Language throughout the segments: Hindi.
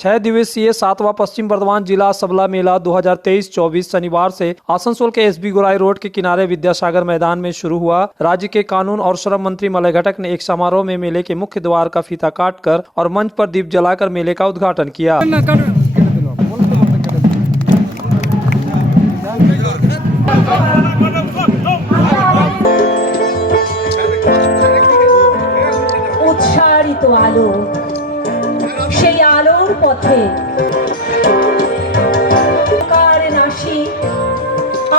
6 दिवसीय 7वां पश्चिम बर्धमान जिला सबला मेला 2023-24 शनिवार से आसनसोल के एसबी गोराई रोड के किनारे विद्यासागर मैदान में शुरू हुआ। राज्य के कानून और श्रम मंत्री मलय घटक ने एक समारोह में मेले के मुख्य द्वार का फीता काटकर और मंच पर दीप जलाकर मेले का उद्घाटन किया। উৎসারিত আলো সেই আলোর পথে নাশি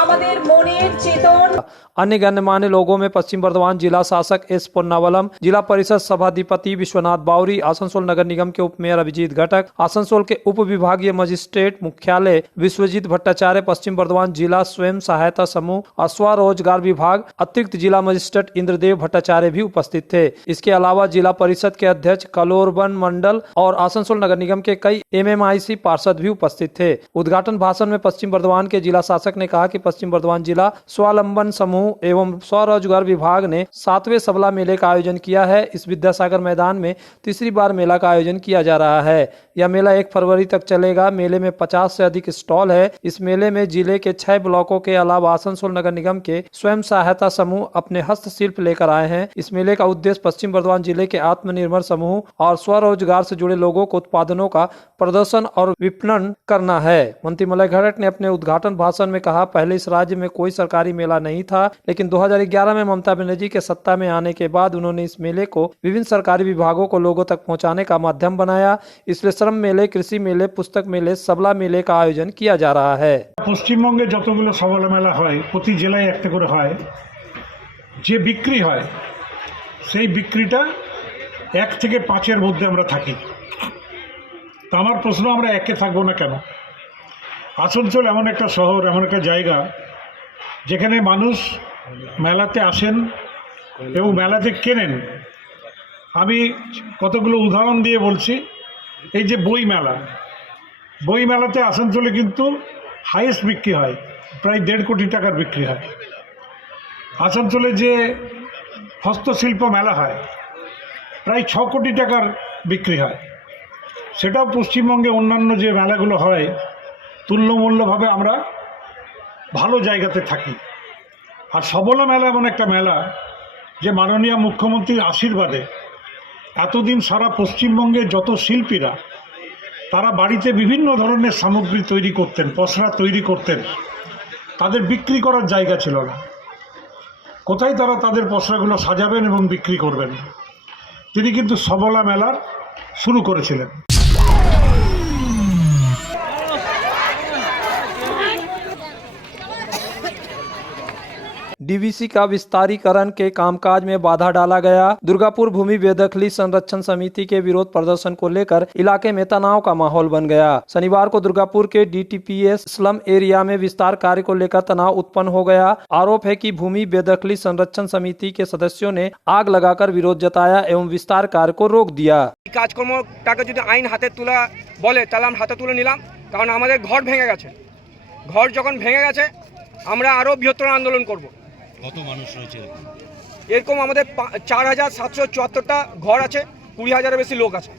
আমাদের মনের চেতন। अन्य गणमान्य लोगों में पश्चिम बर्धमान जिला शासक एस पोन्नावलम, जिला परिषद सभाधिपति विश्वनाथ बावरी, आसनसोल नगर निगम के उप मेयर अभिजीत घटक, आसनसोल के उप विभागीय मजिस्ट्रेट मुख्यालय विश्वजीत भट्टाचार्य, पश्चिम बर्धमान जिला स्वयं सहायता समूह और स्वरोजगार विभाग अतिरिक्त जिला मजिस्ट्रेट इंद्रदेव भट्टाचार्य भी उपस्थित थे। इसके अलावा जिला परिषद के अध्यक्ष कलोरबन मंडल और आसनसोल नगर निगम के कई MMIC पार्षद भी उपस्थित थे। उद्घाटन भाषण में पश्चिम बर्धमान के जिला शासक ने कहा कि पश्चिम बर्धमान जिला स्वावलंबन समूह एवं स्वरोजगार विभाग ने 7वें सबला मेले का आयोजन किया है। इस विद्यासागर मैदान में तीसरी बार मेला का आयोजन किया जा रहा है। यह मेला 1 फरवरी तक चलेगा। मेले में 50 से अधिक स्टॉल है। इस मेले में जिले के 6 ब्लॉकों के अलावा आसनसोल नगर निगम के स्वयं सहायता समूह अपने हस्तशिल्प लेकर आए हैं। इस मेले का उद्देश्य पश्चिम बर्धमान जिले के आत्मनिर्भर समूह और स्वरोजगार से जुड़े लोगों को उत्पादनों का प्रदर्शन और विपणन करना है। मंत्री मलय घटक ने अपने उद्घाटन भाषण में कहा, पहले इस राज्य में कोई सरकारी मेला नहीं था, लेकिन 2011 में ममता बनर्जी के सत्ता में आने के बाद उन्होंने इस मेले को विभिन्न सरकारी विभागों को लोगों तक पहुंचाने का माध्यम बनाया। इसलिए श्रम मेले, कृषि मेले, पुस्तक मेले, सबला मेले का आयोजन किया जा रहा है। পশ্চিমবঙ্গে যতগুলো সবলা মেলা হয় প্রতি জেলায় একটা করে হয়, যে বিক্রি হয় সেই বিক্রিটা 1 থেকে 5-এর মধ্যে আমরা থাকি। তো আমার প্রশ্ন, আমরা একে থাকবো না কেন? আসানসোল এমন একটা শহর, এমন একটা জায়গা যেখানে মানুষ মেলাতে আসেন এবং মেলাতে কেনেন। আমি কতগুলো উদাহরণ দিয়ে বলছি। এই যে বই মেলাতে আসানসোলে কিন্তু হাইয়েস্ট বিক্রি হয়, প্রায় 1.5 কোটি টাকার বিক্রি হয়। আসানসোলে যে হস্তশিল্প মেলা হয় প্রায় 6 কোটি টাকার বিক্রি হয়। সেটাও পশ্চিমবঙ্গে অন্যান্য যে মেলাগুলো হয় তুল্যমূল্যভাবে আমরা ভালো জায়গাতে থাকি। আর সবলা মেলা এমন একটা মেলা যে মাননীয় মুখ্যমন্ত্রীর আশীর্বাদে এতদিন সারা পশ্চিমবঙ্গে যত শিল্পীরা তারা বাড়িতে বিভিন্ন ধরনের সামগ্রী তৈরি করতেন, পসরা তৈরি করতেন, তাদের বিক্রি করার জায়গা ছিল না। কোথায় তারা তাদের পসরাগুলো সাজাবেন এবং বিক্রি করবেন? তিনি কিন্তু সবলা মেলার শুরু করেছিলেন। DVC का विस्तारीकरण के कामकाज में बाधा डाला गया। दुर्गापुर भूमि बेदखली संरक्षण समिति के विरोध प्रदर्शन को लेकर इलाके में तनाव का माहौल बन गया। शनिवार को दुर्गापुर के DTPS स्लम एरिया में विस्तार कार्य को लेकर तनाव उत्पन्न हो गया। आरोप है कि भूमि बेदखली संरक्षण समिति के सदस्यों ने आग लगाकर विरोध जताया एवं विस्तार कार्य को रोक दिया। কাজকর্মটাকে যদি আইন হাতে তোলা বলে তাহলে আমরা হাতে তুলে নিলাম, কারণ আমাদের ঘর ভেঙে গেছে। ঘর যখন ভেঙে গেছে আমরা আরো বৃহত্তর আন্দোলন করব। কত মানুষ রয়েছে এরকম? আমাদের 4774টা ঘর আছে, 20,000-এর বেশি লোক আছে।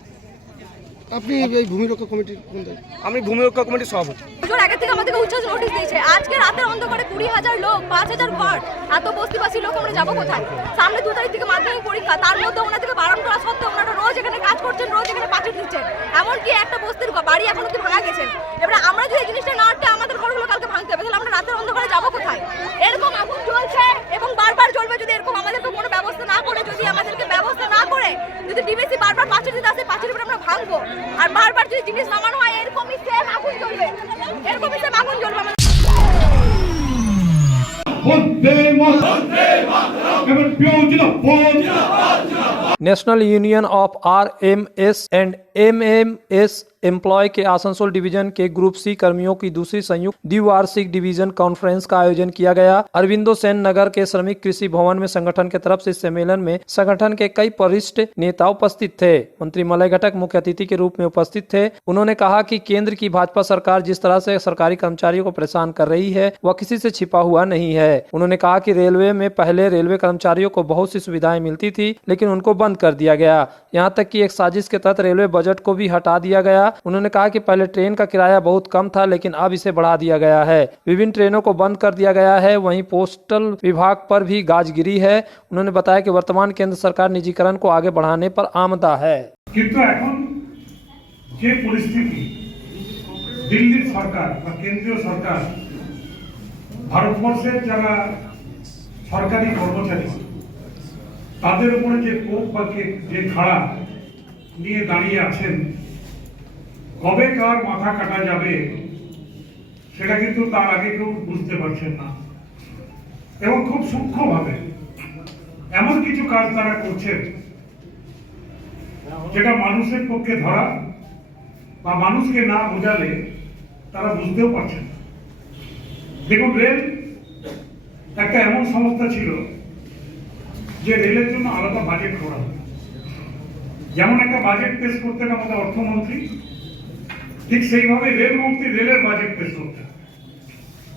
আপনি এই ভূমি রক্ষা কমিটির কোন দায়িত্ব? আমি ভূমি রক্ষা কমিটির সভাপতি। পুজোর আগে থেকে আমাদেরকে উচ্ছ্বাস নোটিশ দিয়েছে। আজকে রাতের অন্ধকারে 20,000 লোক, 5,000 ঘর, এত বস্তিবাসী লোক, আমরা যাবো কোথায়? সামনে 2 তারিখ থেকে মাধ্যমিক পরীক্ষা, তার মধ্যে ওনাদেরকে বারণ করা সত্ত্বেও ওনারা রোজ এখানে কাজ করছেন, রোজ এখানে পাঠিয়ে দিচ্ছেন। এমনকি একটা বস্তির বাড়ি এখন অব্দি ভাঙা গেছেন। এবারে আমরা যদি এই জিনিসটা না আটকে আমাদের ঘরগুলো কালকে ভাঙতে হবে, তাহলে আমরা রাতের অন্ধকারে যাবো কোথায়? এরকম আগুন জ্বলছে এবং বারবার জ্বলবে। যদি এরকম আমাদেরকে কোনো ব্যবস্থা না করে, যদি আমাদেরকে ব্যবস্থা না করে, যদি DVC বারবার পাঁচিল দিতে আসে, পাঁচিলের উপরে আমরা ভাঙবো। আর বারবার যদি জিনিস নামানো হয় এরকমই সেম আগুন জ্বলবে, এরকমই সেম আগুন জ্বলবে। National union of RMS and MMS employ के आसनसोल डिवीजन के ग्रुप C कर्मियों की दूसरी संयुक्त द्विवार्षिक डिवीजन कॉन्फ्रेंस का आयोजन किया गया। अरविंदो सेन नगर के श्रमिक कृषि भवन में संगठन के तरफ से इस सम्मेलन में संगठन के कई वरिष्ठ नेता उपस्थित थे। मंत्री मलय घटक मुख्य अतिथि के रूप में उपस्थित थे। उन्होंने कहा कि केंद्र की भाजपा सरकार जिस तरह से सरकारी कर्मचारियों को परेशान कर रही है वह किसी से छिपा हुआ नहीं है। उन्होंने कहा कि रेलवे में पहले रेलवे कर्मचारियों को बहुत सी सुविधाएं मिलती थी, लेकिन उनको बंद कर दिया गया। यहाँ तक कि एक साजिश के तहत रेलवे बजट को भी हटा दिया गया। उन्होंने कहा कि पहले ट्रेन का किराया बहुत कम था, लेकिन अब इसे बढ़ा दिया गया है। विभिन्न ट्रेनों को बंद कर दिया गया है। वहीं पोस्टल विभाग पर भी गाज गिरी है। उन्होंने बताया कि वर्तमान केंद्र सरकार निजीकरण को आगे बढ़ाने पर आमदा है। কিন্তু এখন যে পরিস্থিতি, দিল্লির সরকার বা কেন্দ্রীয় সরকার ভারতবর্ষের যারা সরকারি কর্মচারী তাদের উপরে যে কোপ বা যে খাড়া নিয়ে দাঁড়িয়ে আছেন, কবে কার মাথা কাটা যাবে সেটা কিন্তু তার আগে কেউ বুঝতে পারছেন না। এবং খুব সূক্ষ্মভাবে এমন কিছু কাজ তারা করছেন যেটা মানুষের পক্ষে ধরা বা মানুষকে না বোঝালে তারা বুঝতেও পারছেন না। দেখুন, রেল একটা এমন সংস্থা ছিল যে রেলের জন্য আলাদা বাজেট করা হতো। যেমন একটা বাজেট পেশ করতেন আমাদের অর্থমন্ত্রী, ঠিক সেইভাবে রেলমন্ত্রী রেলের বাজেট পেশ করতেন।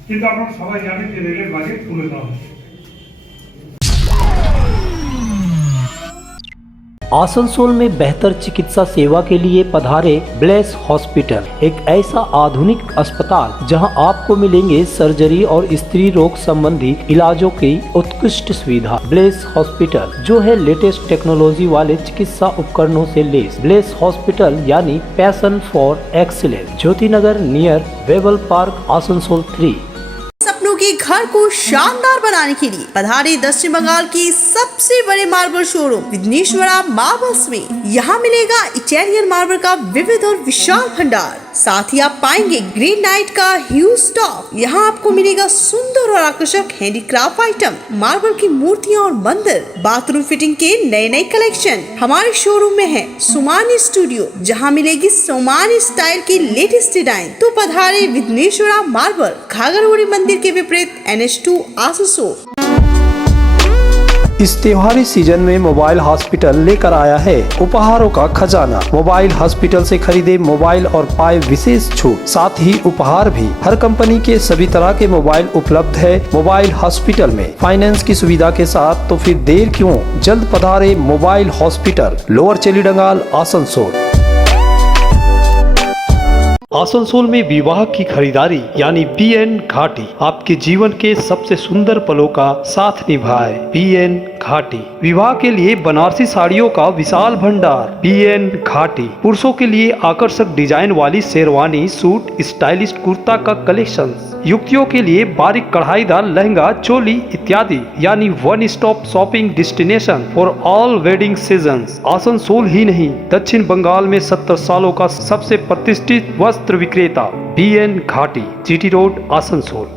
কিন্তু আপনারা সবাই জানেন যে রেলের বাজেট তুলে দেওয়া হয়েছে। आसनसोल में बेहतर चिकित्सा सेवा के लिए पधारे ब्लेस हॉस्पिटल, एक ऐसा आधुनिक अस्पताल जहां आपको मिलेंगे सर्जरी और स्त्री रोग संबंधी इलाजों की उत्कृष्ट सुविधा। ब्लेस हॉस्पिटल जो है लेटेस्ट टेक्नोलॉजी वाले चिकित्सा उपकरणों से लेस। ब्लेस हॉस्पिटल यानी passion for excellence, Jyoti Nagar near Webel park, Asansol 3। सपनों के घर को शानदार बनाने के लिए पधारे दक्षिण बंगाल की सबसे बड़े मार्बल शोरूम विघ्नेश्वरा मार्बल्स में। यहाँ मिलेगा इटालियन मार्बल का विविध और विशाल भंडार, साथ ही आप पाएंगे ग्रेनाइट का ह्यूज स्टॉक। यहाँ आपको मिलेगा सुंदर और आकर्षक हैंडीक्राफ्ट आइटम, मार्बल की मूर्तियाँ और मंदिर, बाथरूम फिटिंग के नए नए कलेक्शन। हमारे शोरूम में है सोमानी स्टूडियो, जहाँ मिलेगी सोमानी स्टाइल की लेटेस्ट डिजाइन। तो पधारे विघ्नेश्वरा मार्बल, घाघरगुड़ी मंदिर के विपरीत NH2 आसनसोल। इस त्योहारी सीजन में मोबाइल हॉस्पिटल लेकर आया है उपहारों का खजाना। मोबाइल हॉस्पिटल से खरीदे मोबाइल और पाए विशेष छूट, साथ ही उपहार भी। हर कंपनी के सभी तरह के मोबाइल उपलब्ध है मोबाइल हॉस्पिटल में, फाइनेंस की सुविधा के साथ। तो फिर देर क्यों, जल्द पधारे mobile hospital, lower Chelidangal, Asansol. Asansol में विवाह की खरीदारी यानी BN घाटी आपके जीवन के सबसे सुंदर पलों का साथ निभाए। BN घाटी विवाह के लिए बनारसी साड़ियों का विशाल भंडार। BN घाटी पुरुषों के लिए आकर्षक डिजाइन वाली शेरवानी, सूट, स्टाइलिश कुर्ता का कलेक्शन, युवतियों के लिए बारीक कढ़ाईदार लहंगा, चोली इत्यादि, यानी one stop shopping destination for all wedding seasons. Asansol ही नहीं, दक्षिण बंगाल में 70 सालों का सबसे प्रतिष्ठित वस्त्र विक्रेता BN घाटी, GT रोड, आसनसोल।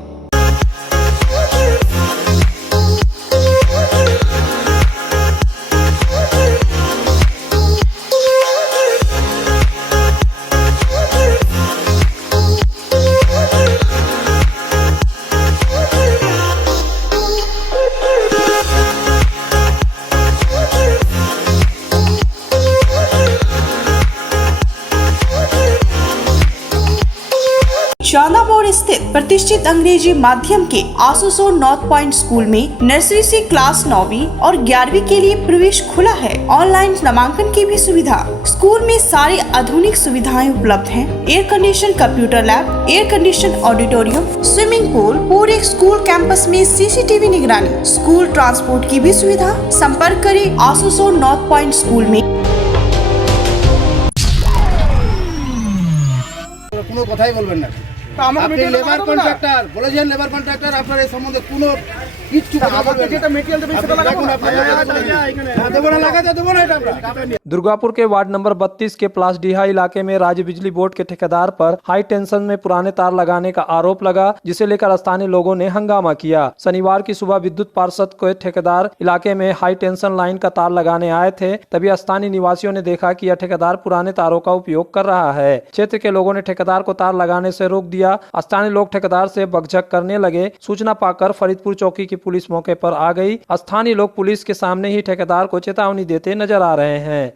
चांदामोड़ स्थित प्रतिष्ठित अंग्रेजी माध्यम के आसनसोल नॉर्थ पॉइंट स्कूल में नर्सरी से क्लास 9वीं और 11वीं के लिए प्रवेश खुला है। ऑनलाइन नामांकन की भी सुविधा। स्कूल में सारी आधुनिक सुविधाएं उपलब्ध हैं। Air condition computer lab, air condition auditorium, swimming pool, पूरे स्कूल कैंपस में CCTV निगरानी, स्कूल ट्रांसपोर्ट की भी सुविधा। संपर्क करें आसनसोल नॉर्थ पॉइंट स्कूल में। কোনো কথাই বলবেন না। আপনি লেবার কন্ট্রাক্টর বলেছেন, লেবার কন্ট্রাক্টর, আপনার এই সম্বন্ধে কোনো কিচ্ছু কথা বলবেন যেটা মেটেরিয়াল দেবে সেটা লাগাবো না। আপনি দেবো না, লাগাতে দেবো না। এটা আমরা दुर्गापुर के वार्ड नंबर 32 के प्लासडीहा इलाके में राज्य बिजली बोर्ड के ठेकेदार पर हाई टेंशन में पुराने तार लगाने का आरोप लगा, जिसे लेकर स्थानीय लोगों ने हंगामा किया। शनिवार की सुबह विद्युत पार्षद के ठेकेदार इलाके में हाई टेंशन लाइन का तार लगाने आए थे, तभी स्थानीय निवासियों ने देखा कि यह ठेकेदार पुराने तारों का उपयोग कर रहा है। क्षेत्र के लोगों ने ठेकेदार को तार लगाने से रोक दिया। स्थानीय लोग ठेकेदार से बकझक करने लगे। सूचना पाकर फरीदपुर चौकी की पुलिस मौके पर आ गई। स्थानीय लोग पुलिस के सामने ही ठेकेदार को चेतावनी देते नजर आ रहे हैं।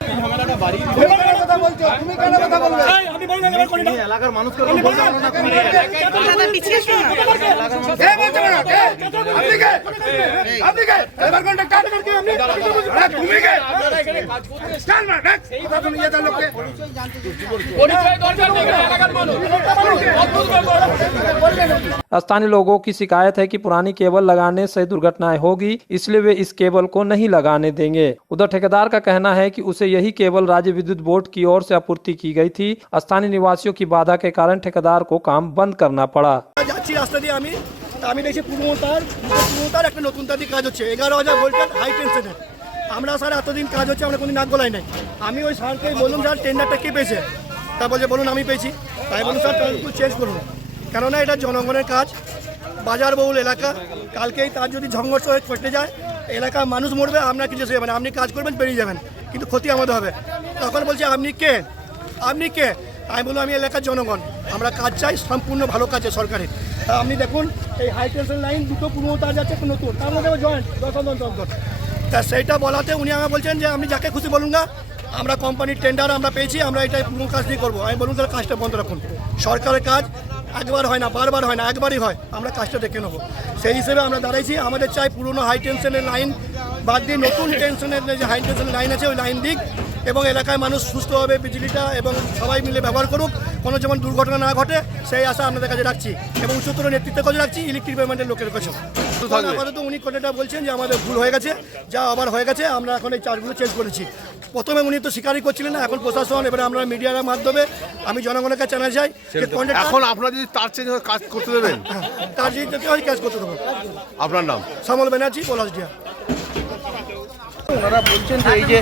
এলাকার মানুষকে বলতে পারো না তুমি আপনি কে লেবার কন্ট্রাক্টর তুমি কে চল না নেক্সট এই কথা নিয়ে যান লোককে পরিচয় দরকার নেই এলাকার মানুষ स्थानीय लोगों की शिकायत है कि पुरानी केबल लगाने से दुर्घटनाएं होगी, इसलिए वे इस केबल को नहीं लगाने देंगे। उधर ठेकेदार का कहना है कि उसे यही केबल राज्य विद्युत बोर्ड की ओर से आपूर्ति की गई थी। स्थानीय निवासियों की बाधा के कारण ठेकेदार को काम बंद करना पड़ा। যাচ্ছি রাস্তা দিয়ে আমি দেখছি পুরনো তার একটা নতুন তার দিয়ে কাজ হচ্ছে 11,000 ভোল্টের হাই টেনশনের। আমরা স্যার এতদিন কাজ হচ্ছে আমরা কোনো নাক গলাই নাই। আমি ওই স্যারকে বললাম স্যার টেন্ডারটা কে পেয়েছে, তা বলছে বলুন আমি পেয়েছি। তাই বলুন স্যার একটু চেঞ্জ করুন, কেননা এটা জনগণের কাজ, বাজারবহুল এলাকা। কালকেই তার যদি ঝঙ্গট হয়ে ফেটে যায় এলাকার মানুষ মরবে, আপনার কিছু যাবেন, আপনি কাজ করবেন বেরিয়ে যাবেন, কিন্তু ক্ষতি আমাদের হবে। তখন বলছে আপনি কে আমি বললাম আমি এলাকার জনগণ, আমরা কাজ চাই সম্পূর্ণ ভালো কাজে সরকারের। আপনি দেখুন এই হাই টেনশন লাইন দুটো পুরনো তার যাচ্ছে একটা নতুন, তার মধ্যে জয়েন্ট 10 যন্ত্র। তা সেইটা বলাতে উনি আমাকে বলছেন যে আপনি যাকে খুশি বলুন না, আমরা কোম্পানির টেন্ডার আমরা পেয়েছি, আমরা এটাই পুরো কাজ দিয়ে করবো। আমি বলুন তাহলে কাজটা বন্ধ রাখুন। সরকারের কাজ একবার হয় না, বারবার হয় না, একবারই হয়, আমরা কাজটা দেখে নেবো। সেই হিসেবে আমরা দাঁড়াইছি। আমাদের চাই পুরনো হাই টেনশনের লাইন বাদ দিয়ে নতুন টেনশনের যে হাই টেনশনের লাইন আছে ওই লাইন দিক, এবং এলাকায় মানুষ সুস্থভাবে বিজলিটা এবং সবাই মিলে ব্যবহার করুক, কোনো যেমন দুর্ঘটনা না ঘটে সেই আশা আপনাদের কাছে রাখছি, এবং উচ্চতর নেতৃত্বের কাছে রাখছি, ইলেকট্রিক ডিপার্টমেন্টের লোকের কাছে। আপাতত উনি কথাটা বলছেন যে আমাদের ভুল হয়ে গেছে, যা আবার হয়ে গেছে, আমরা এখন এই চার্জগুলো চেঞ্জ করেছি। প্রথমে উনি তো স্বীকারই করছিলেন না, এখন প্রশাসন, এবারে আমরা মিডিয়ার মাধ্যমে আমি জনগণের কাছে জানা যাই এখন আপনারা যদি তার চেঞ্জ কাজ করতে দেবেন, তার যদি কাজ করতে দেবো। আপনার নাম? শ্যামল ব্যানার্জি, পলাশডিয়া। ওনারা বলছেন যে এই যে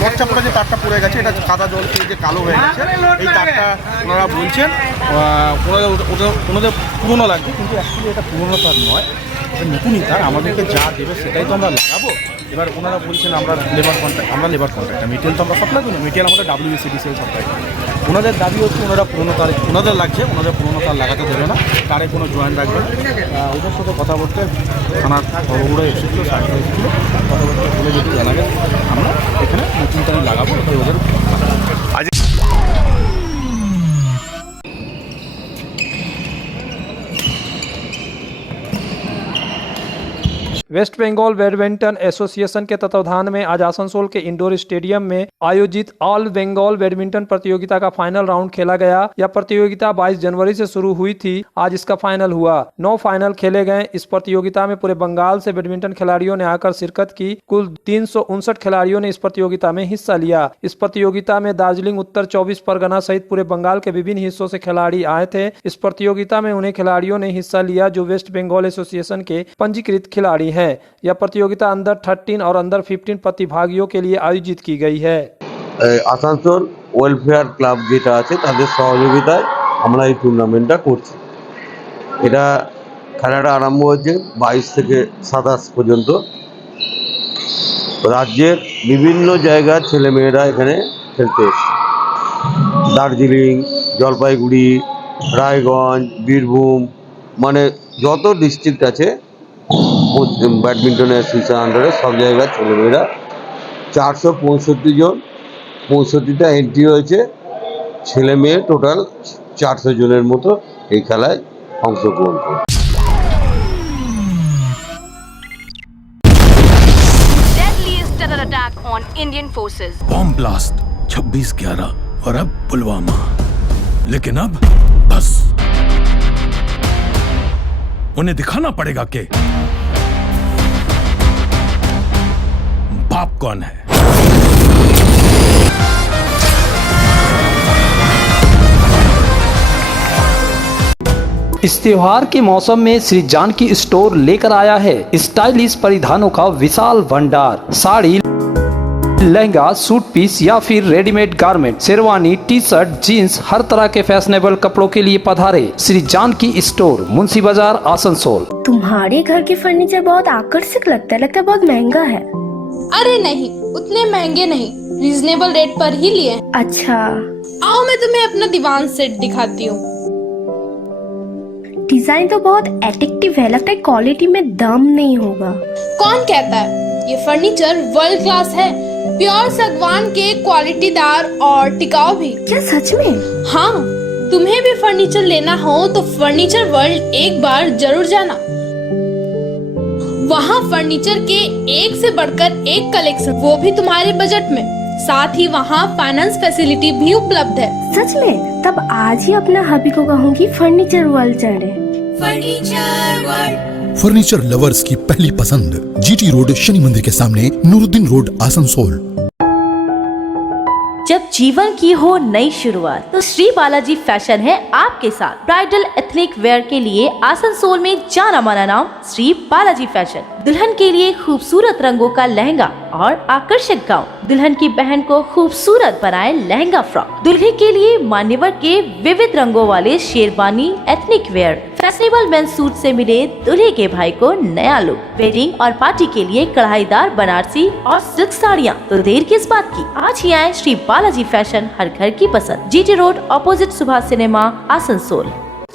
মরচা পড়ে যে তারটা পড়ে গেছে, এটা কাদা জল খেয়ে যে কালো হয়ে গেছে, এই তারটা ওনারা বলছেন ওনাদের পুরনো লাগছে, কিন্তু অ্যাকচুয়ালি এটা পুরনো তার নয়, নতুনই তার। আমাদেরকে যা দেবে সেটাই তো আমরা লাগাবো। এবার ওনারা বলছেন আমরা লেবার কন্ট্রাক্ট মেটেরিয়াল তো আমরা সাপ্লাই করি, মেটেরিয়াল আমাদের WBCDCL সাপ্লাই করি। ওনাদের দাবি হচ্ছে ওনারা পুরনো তার ওনাদের লাগছে, ওনাদের পুরনো তার লাগাতে দেবে না, তারে কোনো জয়েন্ট রাখবে না। ওদের সাথে কথা বলতে থানার খবরগুলো এসেছিলো, সার্কেল এসেছিলো, কথা বলতে বলে যদি জানা গেছে আমরা এখানে নতুন তারই লাগাবো, ওটাই ওদের। वेस्ट बंगाल बैडमिंटन एसोसिएशन के तत्वाधान में आज आसनसोल के इंडोर स्टेडियम में आयोजित ऑल बंगाल बैडमिंटन प्रतियोगिता का फाइनल राउंड खेला गया। यह प्रतियोगिता 22 जनवरी से शुरू हुई थी, आज इसका फाइनल हुआ। 9 फाइनल खेले गए। इस प्रतियोगिता में पूरे बंगाल से बैडमिंटन खिलाड़ियों ने आकर शिरकत की। कुल 359 खिलाड़ियों ने इस प्रतियोगिता में हिस्सा लिया। इस प्रतियोगिता में दार्जिलिंग, उत्तर 24 परगना सहित पूरे बंगाल के विभिन्न हिस्सों से खिलाड़ी आए थे। इस प्रतियोगिता में उन्हें खिलाड़ियों ने हिस्सा लिया जो वेस्ट बंगाल एसोसिएशन के पंजीकृत खिलाड़ी हैं। यह प्रतियोगिता अंडर 13 और अंडर 15 प्रतिभागियों के लिए आयोजित की गई है। আসানসোল ওয়েলফেয়ার ক্লাব যেটা আছে তাদের সহযোগিতায় আমরা এই টুর্নামেন্টটা করছি। এটা খেলাটা আরম্ভ হয়েছে 22 থেকে 27 পর্যন্ত। রাজ্যের বিভিন্ন জায়গার ছেলেমেয়েরা এখানে খেলতে এসেছে। দার্জিলিং, জলপাইগুড়ি, রায়গঞ্জ, বীরভূম, মানে যত ডিস্ট্রিক্ট আছে ব্যাডমিন্টন অ্যাসোসিয়েশন আন্ডারে সব জায়গার ছেলেমেয়েরা 465 জন, 65টা এন্ট্রি হয়েছে। ছেলে মেয়ে টোটাল 400 জনের মতো এই খেলায় অংশগ্রহণ করে। Deadliest terror attack on Indian forces. Bomb blast 26/11 और अब पुलवामा, लेकिन अब बस उन्हें दिखाना पड़ेगा कि बाप कौन है। इस त्योहार के मौसम में श्री जानकी स्टोर लेकर आया है स्टाइलिश परिधानों का विशाल भंडार। साड़ी, लहंगा, सूट पीस या फिर readymade garment, sherwani, T shirt, jeans, हर तरह के फैशनेबल कपड़ों के लिए पधारे श्री जानकी स्टोर, मुंशी बाजार, आसनसोल। तुम्हारे घर के फर्नीचर बहुत आकर्षक लगता है बहुत महंगा है। अरे नहीं, उतने महंगे नहीं, रीजनेबल रेट पर ही लिए। अच्छा, आओ मैं तुम्हें अपना दीवान सेट दिखाती हूँ। डिजाइन तो बहुत एट्रैक्टिव है, लगता है क्वालिटी में दम नहीं होगा। कौन कहता है? ये फर्नीचर वर्ल्ड क्लास है, प्योर सागवान के क्वालिटीदार और टिकाऊ भी। क्या सच में? हाँ, तुम्हें भी फर्नीचर लेना हो तो फर्नीचर वर्ल्ड एक बार जरूर जाना। वहाँ फर्नीचर के एक से बढ़कर एक कलेक्शन, वो भी तुम्हारे बजट में। साथ ही वहाँ फाइनेंस फैसिलिटी भी उपलब्ध है। सच में? तब आज ही अपना हबी को कहूँगी फर्नीचर वर्ल्ड चले। फर्नीचर लवर्स की पहली पसंद, जीटी रोड, शनि मंदिर के सामने, नूरुद्दीन रोड, आसनसोल। जब जीवन की हो नई शुरुआत तो श्री बालाजी फैशन है आपके साथ। ब्राइडल एथनिक वेयर के लिए आसनसोल में जाना माना नाम श्री बालाजी फैशन। दुल्हन के लिए खूबसूरत रंगों का लहंगा और आकर्षक गाउन, दुल्हन की बहन को खूबसूरत बनाए लहंगा फ्रॉक, दुल्हे के लिए मान्यवर के विविध रंगों वाले sherwani ethnic wear, fashionable men's suit से मिले दूल्हे के भाई को नया लुक, वेडिंग और पार्टी के लिए कढ़ाईदार बनारसी और सिल्क साड़ियाँ। तो देर किस बात की, आज ही आए श्री बालाजी फैशन, हर घर की पसंद, GT road opposite Subhash cinema, Asansol.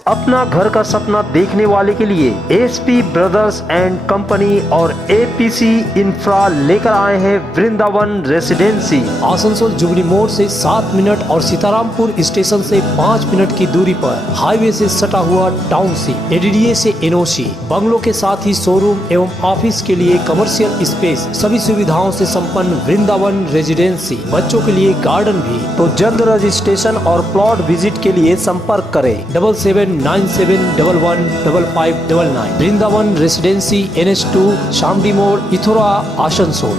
अपना घर का सपना देखने वाले के लिए एसपी ब्रदर्स एंड कंपनी और एपीसी इंफ्रा लेकर आए हैं वृंदावन रेसिडेंसी। आसनसोल जुबली मोड़ से 7 मिनट और सीतारामपुर स्टेशन से 5 मिनट की दूरी पर, हाईवे से सटा हुआ टाउनशिप, एडीडीए से एनओसी, बंगलों के साथ ही शोरूम एवं ऑफिस के लिए कमर्शियल स्पेस, सभी सुविधाओं से संपन्न वृंदावन रेजिडेंसी। बच्चों के लिए गार्डन भी। तो जल्द रजिस्ट्रेशन और प्लॉट विजिट के लिए संपर्क करें 7797115599। वृंदावन रेसिडेंसी, NH2, शामडी मोड़, इथोरा, आसनसोल।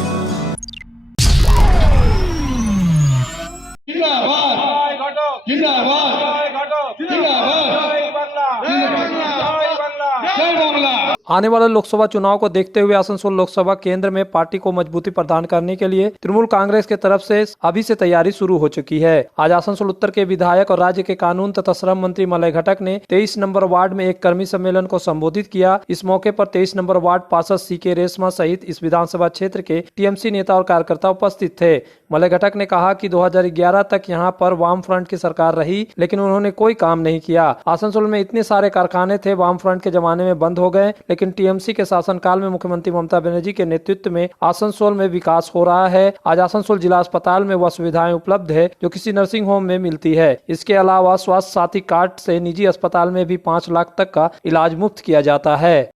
आने वाले लोकसभा चुनाव को देखते हुए आसनसोल लोकसभा केंद्र में पार्टी को मजबूती प्रदान करने के लिए तृणमूल कांग्रेस के तरफ से अभी से तैयारी शुरू हो चुकी है। आज आसनसोल उत्तर के विधायक और राज्य के कानून तथा श्रम मंत्री मलय घटक ने 23 नंबर वार्ड में एक कर्मी सम्मेलन को संबोधित किया। इस मौके पर 23 नंबर वार्ड पार्षद CK रेशमा सहित इस विधानसभा क्षेत्र के TMC नेता और कार्यकर्ता उपस्थित थे। मलय घटक ने कहा कि 2011 तक यहां पर वाम फ्रंट की सरकार रही, लेकिन उन्होंने कोई काम नहीं किया। आसनसोल में इतने सारे कारखाने थे, वाम फ्रंट के जमाने में बंद हो गए, लेकिन TMC के शासनकाल में मुख्यमंत्री ममता बनर्जी के नेतृत्व में आसनसोल में विकास हो रहा है। आज आसनसोल जिला अस्पताल में वह सुविधाएं उपलब्ध है जो किसी नर्सिंग होम में मिलती है। इसके अलावा स्वास्थ्य साथी कार्ड से निजी अस्पताल में भी 5 लाख तक का इलाज मुफ्त किया जाता है।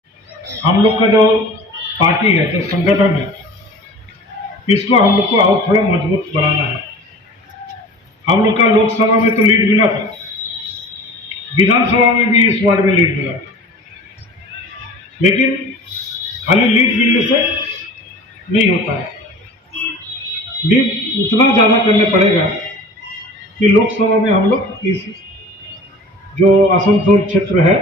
हम लोग का जो पार्टी है, जो संगठन है, इसको हम लोग को और थोड़ा मजबूत बनाना है। हम लोग का लोकसभा में तो लीड मिला था, विधानसभा में भी इस वार्ड में लीड मिला, लेकिन खाली लीड मिलने से नहीं होता है। लीड उतना ज़्यादा करने पड़ेगा कि लोकसभा में हम लोग इस जो आसनसोल क्षेत्र है,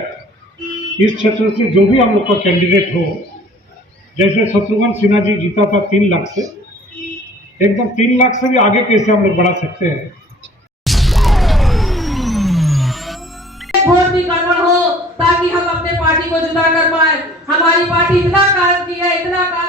इस क्षेत्र से जो भी हम लोग का कैंडिडेट हो, जैसे शत्रुघ्न सिन्हा जी जीता था 3 लाख से, एकदम 3 लाख से भी आगे कैसे हम लोग बढ़ा सकते हैं। वोट भी गड़बड़ हो ताकि हम अपने पार्टी को जुदा कर पाए। हमारी पार्टी इतना काम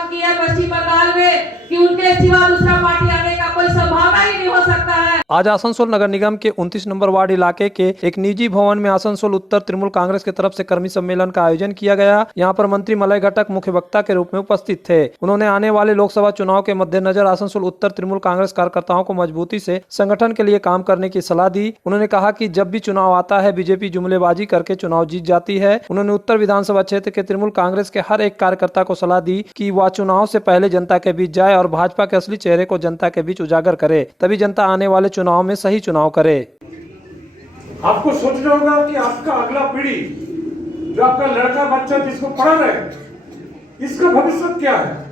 किया पश्चिम बंगाल में कि उनके सिवा दूसरा पार्टी आने का कोई संभावना ही नहीं हो सकता है। आज आसनसोल नगर निगम के 29 नंबर वार्ड इलाके के एक निजी भवन में आसनसोल उत्तर तृणमूल कांग्रेस की तरफ से कर्मी सम्मेलन का आयोजन किया गया। यहाँ पर मंत्री मलय घटक मुख्य वक्ता के रूप में उपस्थित थे। उन्होंने आने वाले लोकसभा चुनाव के मद्देनजर आसनसोल उत्तर तृणमूल कांग्रेस कार्यकर्ताओं को मजबूती से संगठन के लिए काम करने की सलाह दी। उन्होंने कहा कि जब भी चुनाव आता है बीजेपी जुमलेबाजी करके चुनाव जीत जाती है। उन्होंने उत्तर विधानसभा क्षेत्र के तृणमूल कांग्रेस के हर एक कार्यकर्ता को सलाह दी कि वह चुनाव से पहले जनता के बीच जाए और भाजपा के असली चेहरे को जनता के बीच उजागर करे, तभी जनता आने वाले चुनाव में सही चुनाव करे। आपको सोचना होगा कि आपका अगला पीढ़ी, जो आपका लड़का बच्चा जिसको पढ़ा रहे, इसका भविष्य क्या है।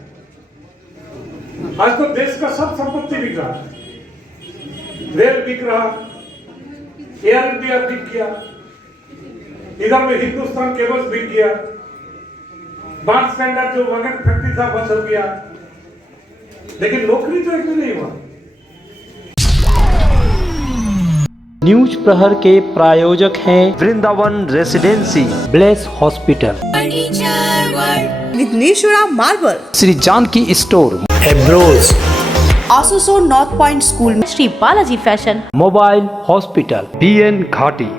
आज तो देश का सब संपत्ति बिक रहा, रेल बिक रहा, एयर इंडिया बिक गया, इधर में हिंदुस्तान केबल्स बिक गया, बांस स्टैंडर्ड जो वगन फैक्ट्री था बंद हो गया, लेकिन नौकरी तो एक भी नहीं हुआ। न्यूज प्रहर के प्रायोजक हैं Vrindavan residency, bless hospital, Vighneshwara marble, Shri Janaki store, एब्रोज, आसनसोल नॉर्थ पॉइंट स्कूल में Shri Balaji fashion, mobile hospital, BN घाटी,